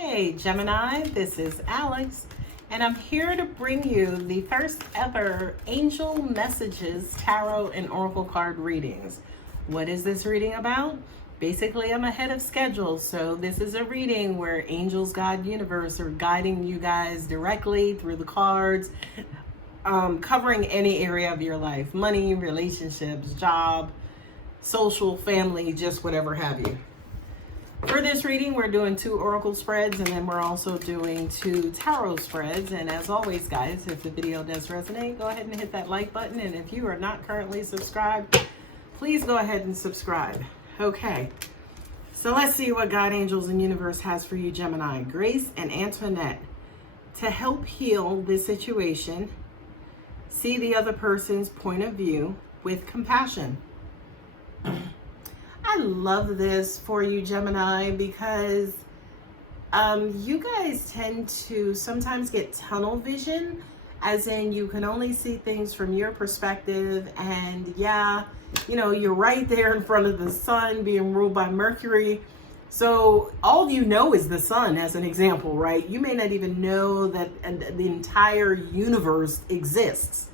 Hey Gemini, this is Alex, and I'm here to bring you the first ever Angel Messages Tarot and Oracle card readings. What is this reading about? Basically, I'm ahead of schedule, so this is a reading where angels, God, universe are guiding you guys directly through the cards, covering any area of your life: money, relationships, job, social, family, just whatever have you. For this reading, we're doing 2 oracle spreads, and then we're also doing 2 tarot spreads. And as always, guys, if the video does resonate, go ahead and hit that like button. And if you are not currently subscribed, please go ahead and subscribe. Okay, so let's see what God, angels, and universe has for you, Gemini. Grace and Antoinette. To help heal this situation, see the other person's point of view with compassion. I love this for you, Gemini, because you guys tend to sometimes get tunnel vision, as in you can only see things from your perspective. And yeah, you know, you're right there in front of the sun being ruled by Mercury. So all you know is the sun, as an example, right? You may not even know that the entire universe exists.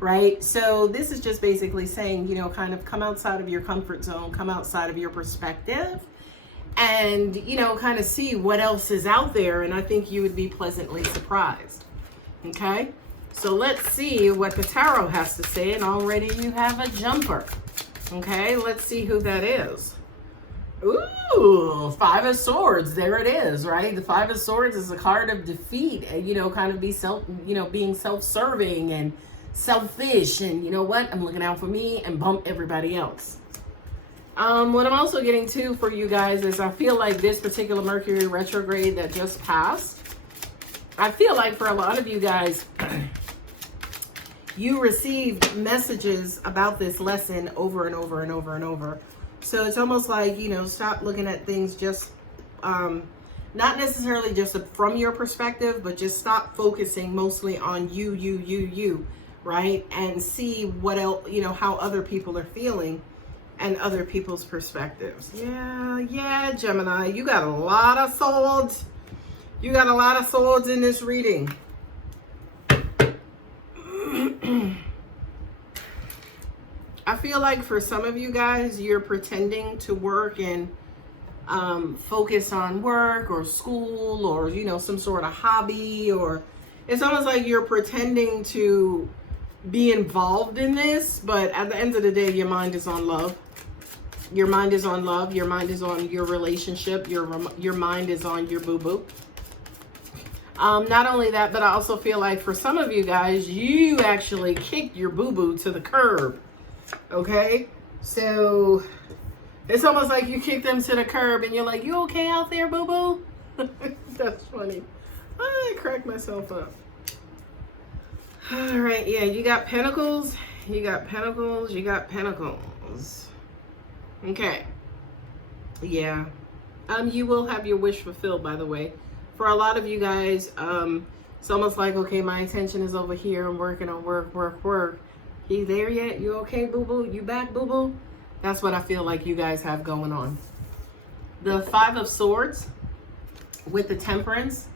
Right? So this is just basically saying, you know, kind of come outside of your comfort zone, come outside of your perspective, and, you know, kind of see what else is out there. And I think you would be pleasantly surprised. Okay? So let's see what the tarot has to say. And already you have a jumper. Okay? Let's see who that is. Ooh, 5 of Swords. There it is, right? The 5 of Swords is a card of defeat, and, you know, kind of being self-serving and selfish, and you know what, I'm looking out for me and bump everybody else. What I'm also getting to for you guys is I feel like this particular Mercury retrograde that just passed, I feel like for a lot of you guys, you received messages about this lesson over and over and over and over. So it's almost like, you know, stop looking at things just not necessarily just from your perspective, but just stop focusing mostly on you, right? And see what else, you know, how other people are feeling and other people's perspectives. Yeah, Gemini, you got a lot of swords. You got a lot of swords in this reading. I feel like for some of you guys, you're pretending to work and focus on work or school or, you know, some sort of hobby, or it's almost like you're pretending to be involved in this, but at the end of the day, your mind is on love. Your mind is on love. Your mind is on your relationship. Your mind is on your boo-boo. Not only that, but I also feel like for some of you guys, you actually kicked your boo-boo to the curb. Okay? So it's almost like you kicked them to the curb and you're like, you okay out there, boo-boo? That's funny. I cracked myself up. All right, yeah, you got pentacles, you got pentacles, you got pentacles. Okay. Yeah. You will have your wish fulfilled, by the way. For a lot of you guys, it's almost like, okay, my attention is over here. I'm working on work. You there yet? You okay, boo-boo? You back, boo-boo? That's what I feel like you guys have going on. The 5 of Swords with the Temperance.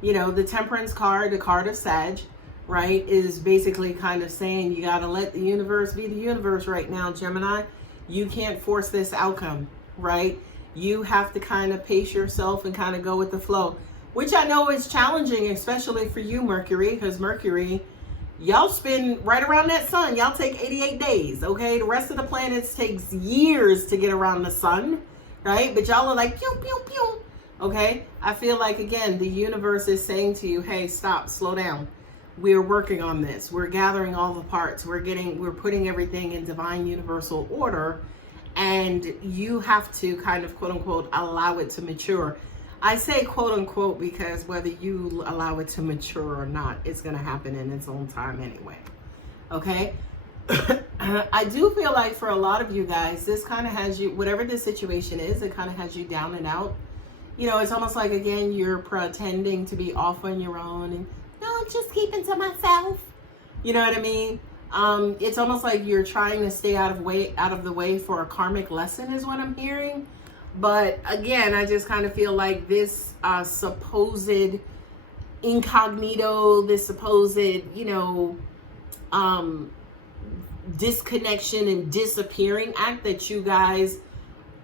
You know, the Temperance card, the card of Sag, right, is basically kind of saying you got to let the universe be the universe right now, Gemini. You can't force this outcome, right? You have to kind of pace yourself and kind of go with the flow, which I know is challenging, especially for you, Mercury, because Mercury, y'all spin right around that sun. Y'all take 88 days, okay? The rest of the planets takes years to get around the sun, right? But y'all are like, pew, pew, pew, okay? I feel like, again, the universe is saying to you, hey, stop, slow down. We're working on this. We're gathering all the parts. We're putting everything in divine universal order, and you have to kind of, quote unquote, allow it to mature. I say quote unquote because whether you allow it to mature or not, it's going to happen in its own time anyway. Okay? I do feel like for a lot of you guys, this kind of has you, whatever the situation is, it kind of has you down and out. You know, it's almost like, again, you're pretending to be off on your own and, no, I'm just keeping to myself. You know what I mean? It's almost like you're trying to stay out of the way for a karmic lesson is what I'm hearing. But again, I just kind of feel like this supposed incognito, this supposed, disconnection and disappearing act that you guys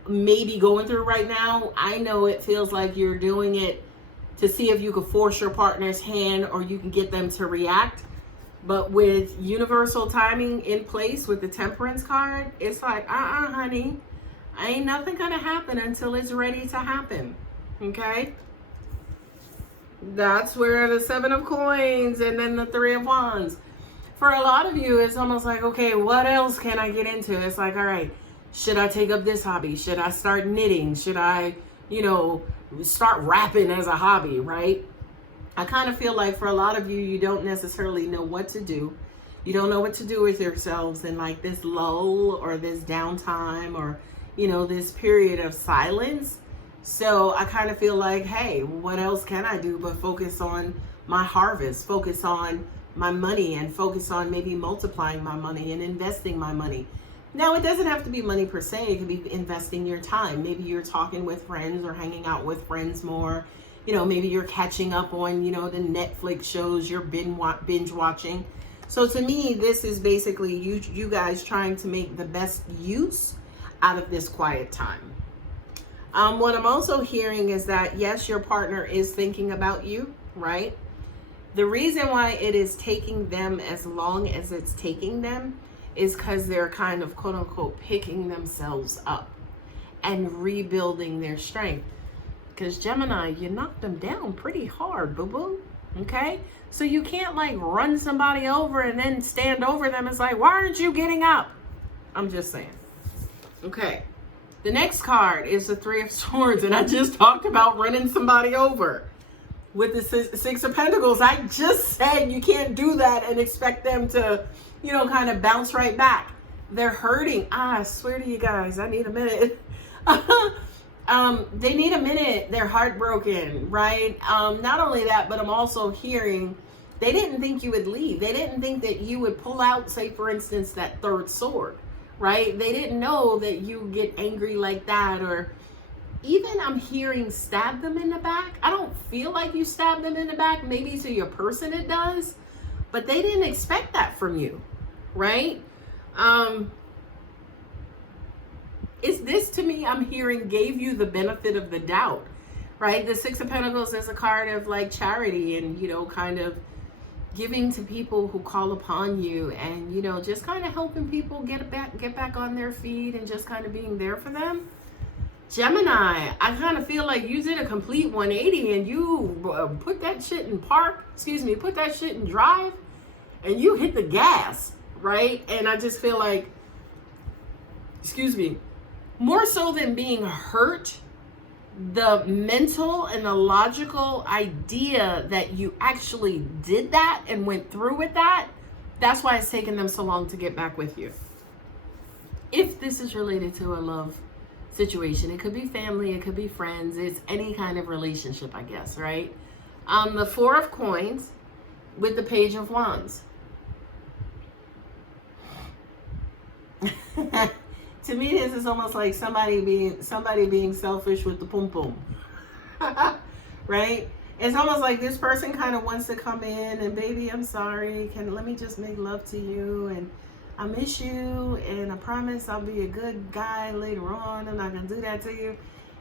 may be going through right now. I know it feels like you're doing it to see if you can force your partner's hand or you can get them to react. But with universal timing in place with the Temperance card, it's like, honey, ain't nothing gonna happen until it's ready to happen. Okay? That's where the Seven of Coins and then the Three of Wands. For a lot of you, it's almost like, okay, what else can I get into? It's like, all right, should I take up this hobby? Should I start knitting? Should I, start rapping as a hobby, right? I kind of feel like for a lot of you, you don't necessarily know what to do. You don't know what to do with yourselves in like this lull or this downtime or, this period of silence. So I kind of feel like, hey, what else can I do but focus on my harvest, focus on my money, and focus on maybe multiplying my money and investing my money. Now, it doesn't have to be money per se. It could be investing your time. Maybe you're talking with friends or hanging out with friends more. Maybe you're catching up on, the Netflix shows you're binge watching. So to me, this is basically you guys trying to make the best use out of this quiet time. What I'm also hearing is that, yes, your partner is thinking about you, right? The reason why it is taking them as long as it's taking them is because they're kind of, quote unquote, picking themselves up and rebuilding their strength. Because Gemini, you knocked them down pretty hard, boo-boo. Okay? So you can't like run somebody over and then stand over them. It's like, why aren't you getting up? I'm just saying. Okay. The next card is the Three of Swords. And I just talked about running somebody over. With the Six of Pentacles, I just said you can't do that and expect them to, kind of bounce right back. They're hurting. I swear to you guys, I need a minute. They need a minute. They're heartbroken, right? Not only that, but I'm also hearing they didn't think you would leave. They didn't think that you would pull out, say, for instance, that third sword, right? They didn't know that you get angry like that, or even I'm hearing stab them in the back. I don't feel like you stabbed them in the back. Maybe to your person it does, but they didn't expect that from you, right? Is this, to me, I'm hearing gave you the benefit of the doubt, right? The Six of Pentacles is a card of like charity and, kind of giving to people who call upon you and, just kind of helping people get back on their feet and just kind of being there for them. Gemini, I kind of feel like you did a complete 180 and you put that shit in drive and you hit the gas, right? And I just feel like, more so than being hurt, the mental and the logical idea that you actually did that and went through with that, that's why it's taken them so long to get back with you. If this is related to a love situation, it could be family, it could be friends, it's any kind of relationship, I guess, right? The Four of Coins with the Page of Wands. To me, this is almost like somebody being selfish with the pum pum, right? It's almost like this person kind of wants to come in and, baby, I'm sorry. Let me just make love to you, and I miss you, and I promise I'll be a good guy later on. I'm not gonna do that to you.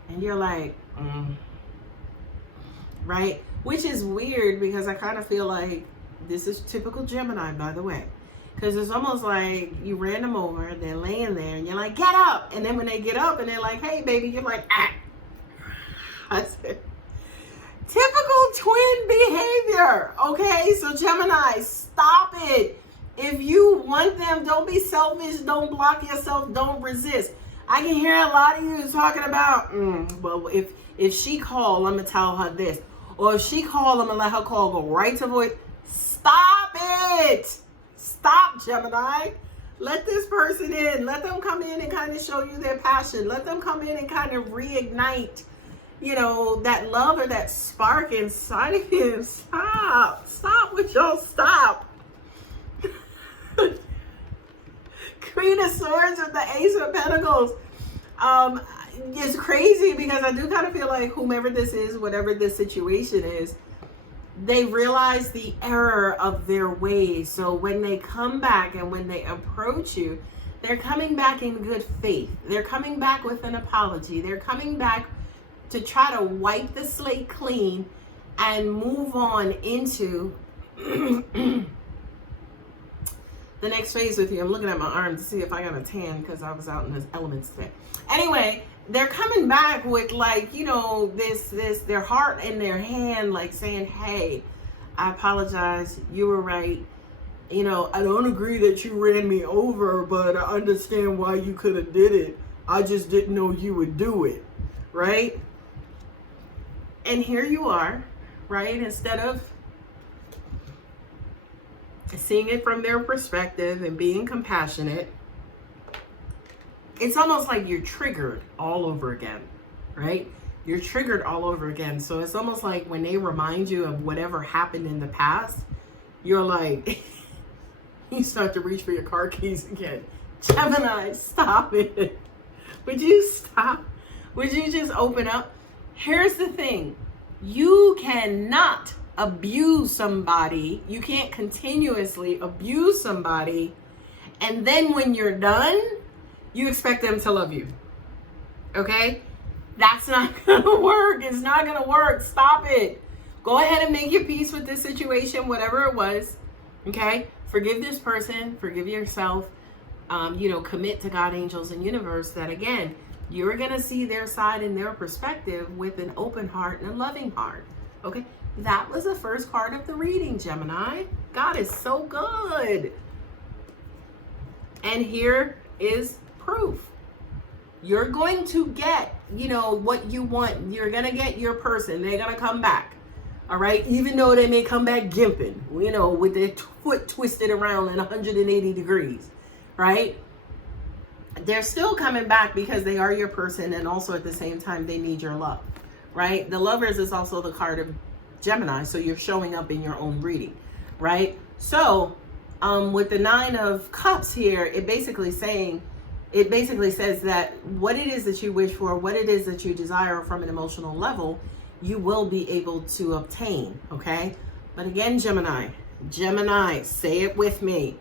And you're like, right? Which is weird because I kind of feel like this is typical Gemini, by the way. Because it's almost like you ran them over, they're laying there, and you're like, get up. And then when they get up and they're like, hey, baby, you're like, ah. That's it. Typical twin behavior, okay? So Gemini, stop it. If you want them, don't be selfish, don't block yourself, don't resist. I can hear a lot of you talking about, well, if she call, I'm going to tell her this. Or if she call, I'm going to let her call go right to voice. Stop it. Stop, Gemini. Let this person in. Let them come in and kind of show you their passion. Let them come in and kind of reignite, that love or that spark inside of you. Stop. Stop with y'all. Stop. Queen of Swords with the Ace of Pentacles. it's crazy because I do kind of feel like whomever this is, whatever this situation is, they realize the error of their ways. So when they come back and when they approach you, they're coming back in good faith. They're coming back with an apology. They're coming back to try to wipe the slate clean and move on into the next phase with you. I'm looking at my arm to see if I got a tan because I was out in the elements today. Anyway, they're coming back with like, you know, this, their heart in their hand, like saying, hey, I apologize. You were right. You know, I don't agree that you ran me over, but I understand why you could have did it. I just didn't know you would do it. Right? And here you are, right? Instead of seeing it from their perspective and being compassionate, it's almost like you're triggered all over again, right? You're triggered all over again. So it's almost like when they remind you of whatever happened in the past, you're like, you start to reach for your car keys again. Gemini, stop it. Would you stop? Would you just open up? Here's the thing. You cannot abuse somebody. You can't continuously abuse somebody. And then when you're done, you expect them to love you. Okay? That's not gonna work. It's not gonna work. Stop it. Go ahead and make your peace with this situation, whatever it was. Okay? Forgive this person. Forgive yourself. Commit to God, angels, and universe that, again, you're gonna see their side and their perspective with an open heart and a loving heart. Okay? That was the first card of the reading, Gemini. God is so good. And here is proof. You're going to get, what you want. You're going to get your person. They're going to come back. All right? Even though they may come back gimping, with their foot twisted around in 180 degrees. Right? They're still coming back because they are your person, and also at the same time, they need your love. Right? The Lovers is also the card of Gemini, so you're showing up in your own reading. Right? So, with the 9 of Cups here, it basically says that what it is that you wish for, what it is that you desire from an emotional level, you will be able to obtain, okay? But again, Gemini, say it with me.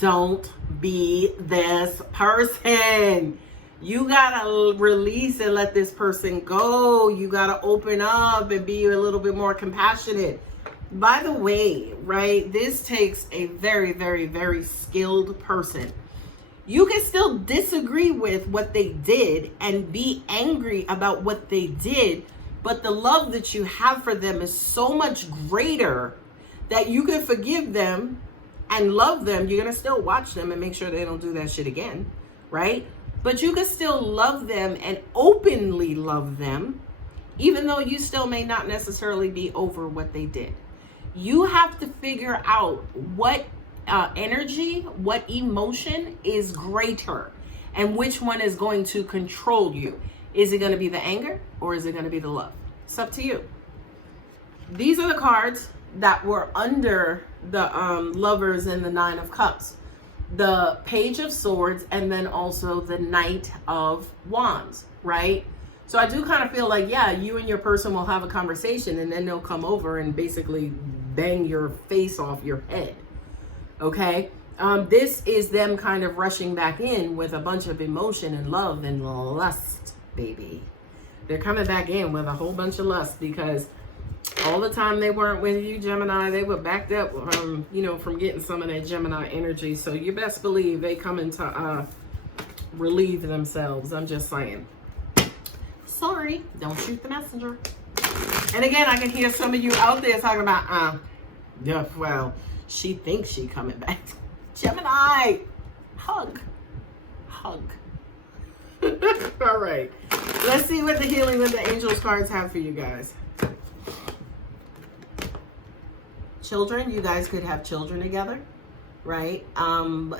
Don't be this person. You gotta release and let this person go. You gotta open up and be a little bit more compassionate. By the way, right, this takes a very, very, very skilled person. You can still disagree with what they did and be angry about what they did, but the love that you have for them is so much greater that you can forgive them and love them. You're going to still watch them and make sure they don't do that shit again, right? But you can still love them and openly love them, even though you still may not necessarily be over what they did. You have to figure out what energy, what emotion is greater, and which one is going to control you. Is it going to be the anger or is it going to be the love? It's up to you. These are the cards that were under the Lovers and the 9 of Cups. The Page of Swords and then also the Knight of Wands, right? So I do kind of feel like, yeah, you and your person will have a conversation and then they'll come over and basically bang your face off your head. Okay? This is them kind of rushing back in with a bunch of emotion and love and lust, baby. They're coming back in with a whole bunch of lust because all the time they weren't with you, Gemini, they were backed up, from getting some of that Gemini energy. So you best believe they coming to relieve themselves. I'm just saying. Sorry, don't shoot the messenger. And again, I can hear some of you out there talking about, yeah, well, she thinks she coming back. Gemini, hug. All right, let's see what the healing with the angels cards have for you guys. Children, you guys could have children together, right?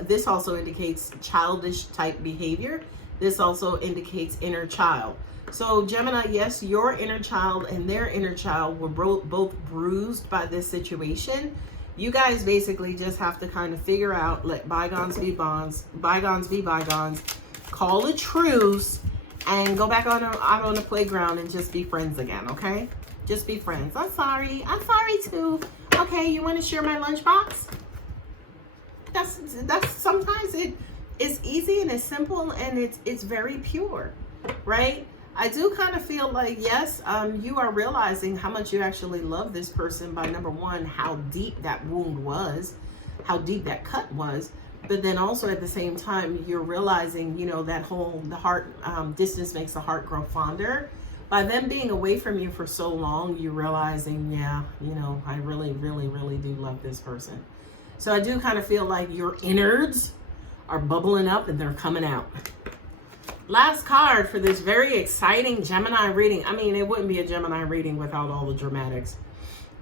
This also indicates childish type behavior. This also indicates inner child. So Gemini, yes, your inner child and their inner child were both bruised by this situation. You guys basically just have to kind of figure out, let bygones be bygones, call a truce, and go back out on the playground and just be friends again, okay? Just be friends. I'm sorry too. Okay, you want to share my lunchbox? That's sometimes it is easy and it's simple and it's very pure, right? I do kind of feel like, yes, you are realizing how much you actually love this person by, number one, how deep that wound was, how deep that cut was. But then also at the same time, you're realizing, you know, that the heart, distance makes the heart grow fonder. By them being away from you for so long, you're realizing, yeah, you know, I really, really, really do love this person. So I do kind of feel like your innards are bubbling up and they're coming out. Last card for this very exciting Gemini reading. I mean, it wouldn't be a Gemini reading without all the dramatics.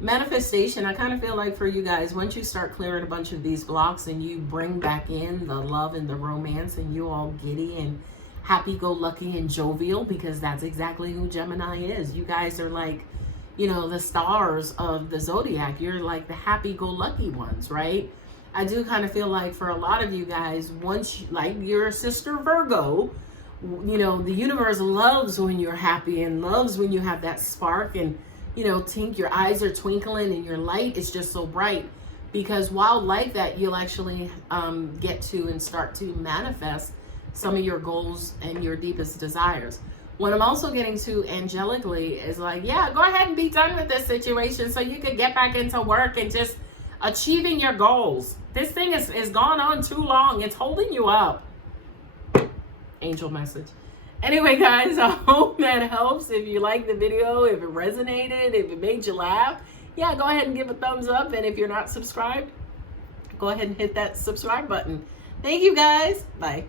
Manifestation. I kind of feel like for you guys, once you start clearing a bunch of these blocks and you bring back in the love and the romance and you all giddy and happy-go-lucky and jovial, because that's exactly who Gemini is. You guys are like, you know, the stars of the zodiac. You're like the happy-go-lucky ones, right? I do kind of feel like for a lot of you guys, once, like your sister Virgo, you know, the universe loves when you're happy and loves when you have that spark and, you know, your eyes are twinkling and your light is just so bright. Because while like that, you'll actually get to and start to manifest some of your goals and your deepest desires. What I'm also getting to angelically is like, yeah, go ahead and be done with this situation so you can get back into work and just achieving your goals. This thing is gone on too long. It's holding you up. Angel message. Anyway, guys, I hope that helps. If you liked the video, if it resonated, if it made you laugh, yeah, go ahead and give a thumbs up. And if you're not subscribed, go ahead and hit that subscribe button. Thank you, guys. Bye.